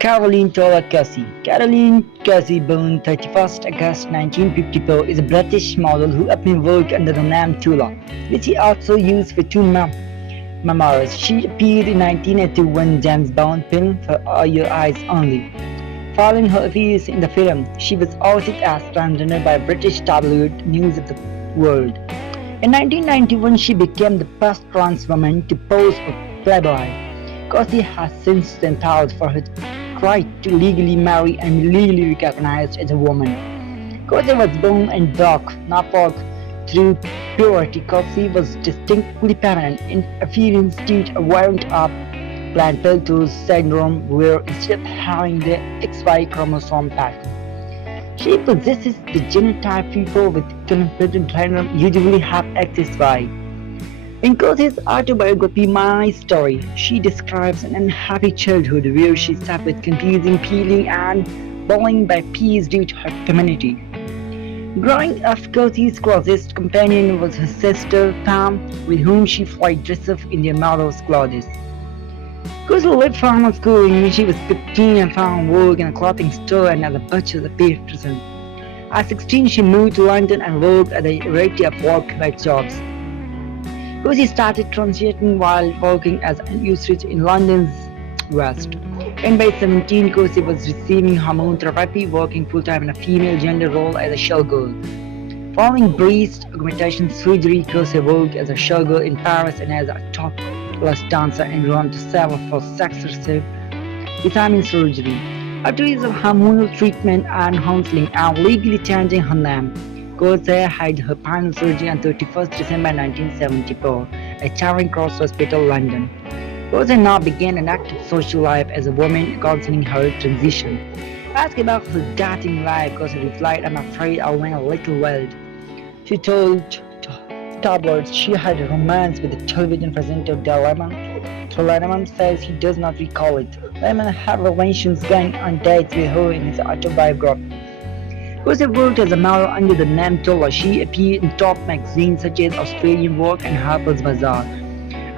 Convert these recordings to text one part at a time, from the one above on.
Tula cossey Caroline Cossey, born 31st August 1954, is a British model who often worked under the name Tula, which she also used for two memoirs. She appeared in 1981 James Bond film for All Your Eyes Only. Following her appearance in the film, she was outed as transgender by British tabloid News of the World. In 1991, she became the first trans woman to pose for Playboy. Cossey has since been empowered for her right to legally marry and be legally recognized as a woman. Cossey was born in Brock, Norfolk. Through puberty, Cossey was distinctly feminine in appearance due to a variant of Klinefelter syndrome, where instead of having the XY chromosome pattern, she possesses the genotype people with Klinefelter syndrome usually have XY. In Cossey's autobiography, My Story, she describes an unhappy childhood where she suffered confusing feeling and bullying by peers due to her femininity. Growing up, Cossey's closest companion was her sister Pam, with whom she tried dress up in their mother's clothes. Cossey left formal schooling when she was 15 and found work in a clothing store and as a butcher's patron. At 16, she moved to London and worked at a variety of work-like jobs. Cossey started transitioning while working as an illustrator in London's West. And by 17, Cossey was receiving hormone therapy, working full-time in a female gender role as a showgirl. Following breast augmentation surgery, Cossey worked as a showgirl in Paris and as a topless dancer in Rome to save for sex-reserve vitamin surgery. After years of hormonal treatment and counseling and legally changing her name, Cossey had her final surgery on 31st December 1974 at Charing Cross Hospital, London. Cossey now began an active social life as a woman, counseling her transition. Asked about her dating life, Cossey replied, "I'm afraid I went a little wild." She told tabloids she had a romance with the television presenter Lemon. Lemon says he does not recall it. Lemon had mentions going on dates with her in his autobiography. Cossey worked as a model under the name Tula. She appeared in top magazines such as Australian Vogue and Harper's Bazaar,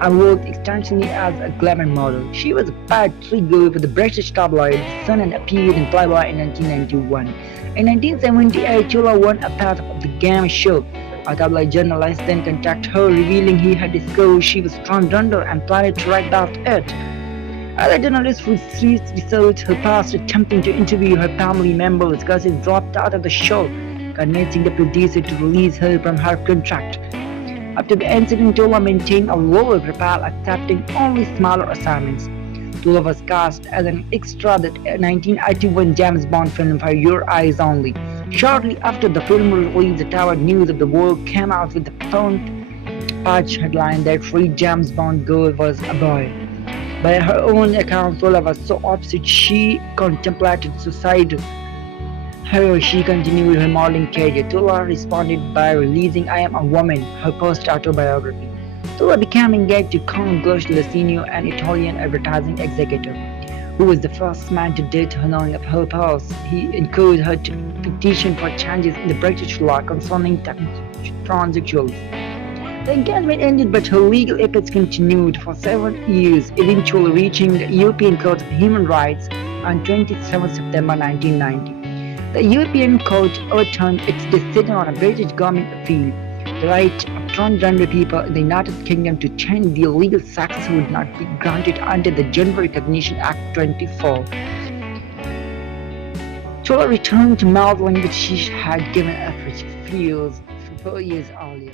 and worked extensively as a glamour model. She was a part 3 girl for the British tabloid The Sun and appeared in Playboy in 1991. In 1978, Tula won a part of the game show. A tabloid journalist then contacted her, revealing he had discovered she was transgender and planned to write about it. Other journalists who researched her past, attempting to interview her family members, Cossey dropped out of the show, convincing the producer to release her from her contract. After the incident, Tula maintained a lower profile, accepting only smaller assignments. Tula was cast as an extra in the 1981 James Bond film For Your Eyes Only. Shortly after the film release, the Tower News of the World came out with the front page headline that read James Bond girl was a boy. By her own account, Tula was so upset she contemplated suicide. However, she continued her modeling career. Tula responded by releasing I Am a Woman, her first autobiography. Tula became engaged to Count Lasino, an Italian advertising executive, who was the first man to date her knowing of her past. He encouraged her to petition for changes in the British law concerning transsexuals. The engagement ended, but her legal efforts continued for several years, eventually reaching the European Court of Human Rights on 27 September 1990. The European Court overturned its decision on a British government appeal. The right of transgender people in the United Kingdom to change their legal sex would not be granted under the Gender Recognition Act 24. Tula returned to modeling, which she had given up for 4 years earlier.